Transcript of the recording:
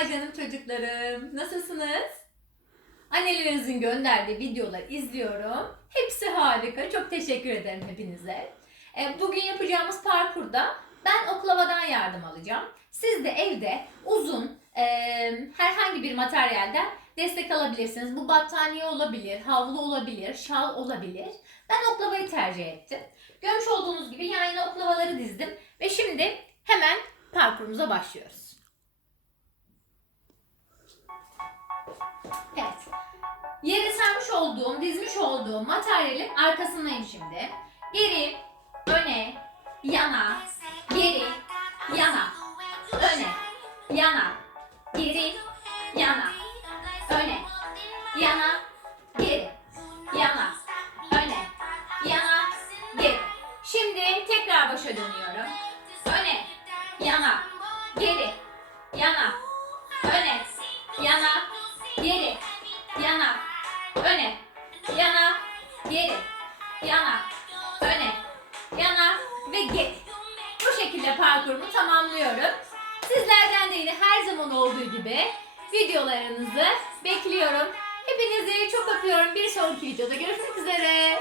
Merhaba canım çocuklarım. Nasılsınız? Annelerinizin gönderdiği videoları izliyorum. Hepsi harika. Çok teşekkür ederim hepinize. E, Bugün yapacağımız parkurda ben oklavadan yardım alacağım. Siz de evde uzun e, herhangi bir materyalden destek alabilirsiniz. Bu battaniye olabilir, havlu olabilir, şal olabilir. Ben oklavayı tercih ettim. Görmüş olduğunuz gibi yan yana oklavaları dizdim. Ve şimdi hemen parkurumuza başlıyoruz. Evet. Yere sermiş olduğum, dizmiş olduğum materyalin arkasındayım şimdi. Geri, öne, yana, geri, yana, öne, yana, geri, yana, öne, yana, geri, yana, öne, yana, geri. Şimdi tekrar başa dönüyorum. Öne, yana, geri, yana, öne, yana, geri, yana, öne, yana, geri, yana, öne, yana ve geri. Bu şekilde parkurumu tamamlıyorum. Sizlerden de yine her zaman olduğu gibi videolarınızı bekliyorum. Hepinizi çok öpüyorum. Bir sonraki videoda görüşmek üzere.